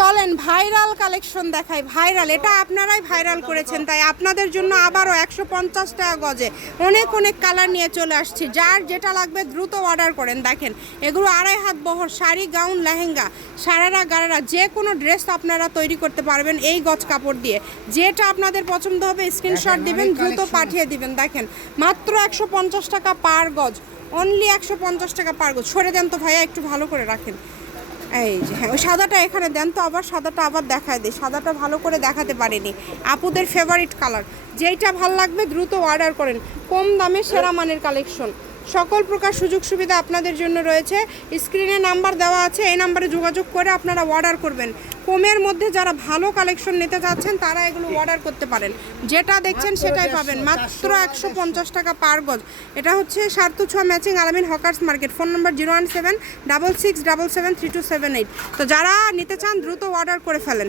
চলেন viral collection দেখাই। Viral, এটা আপনারাই ভাইরাল করেছেন, তাই আপনাদের জন্য আবারও 150 টাকা গজে অনেক অনেক কালার নিয়ে চলে আসছি। যার যেটা লাগবে দ্রুত অর্ডার করেন। দেখেন এগুলো 2.5 হাত বহর শাড়ি, গাউন, লেহেঙ্গা, সারারা গারারা যে কোনো ড্রেস আপনারা তৈরি করতে পারবেন এই গজ কাপড় দিয়ে। যেটা আপনাদের পছন্দ হবে স্ক্রিনশট দিবেন, দ্রুত পাঠিয়ে দিবেন। দেখেন মাত্র 150 টাকা পার গজ, অনলি 150 টাকা পার গজ। সরে দেন তো ভাইয়া, একটু ভালো করে রাখেন। এই যে হ্যাঁ, ওই সাদাটা এখানে দেন তো, আবার সাদাটা আবার দেখায় দিই। সাদাটা ভালো করে দেখাতে পারিনি। আপুদের ফেভারিট কালার, যেইটা ভাল লাগবে দ্রুত অর্ডার করেন। কম দামে সেরা মানের কালেকশন, সকল প্রকার সুযোগ সুবিধা আপনাদের জন্য রয়েছে। স্ক্রিনে নাম্বার দেওয়া আছে, এই নাম্বারে যোগাযোগ করে আপনারা অর্ডার করবেন। কমের মধ্যে যারা ভালো কালেকশন নিতে চাচ্ছেন তারা এগুলো অর্ডার করতে পারেন। যেটা দেখছেন সেটাই পাবেন, মাত্র 150 টাকা পার গজ। এটা হচ্ছে 726 ম্যাচিং আলামিন হকার্স মার্কেট। ফোন নম্বর 01766773278। তো যারা নিতে চান দ্রুত অর্ডার করে ফেলেন।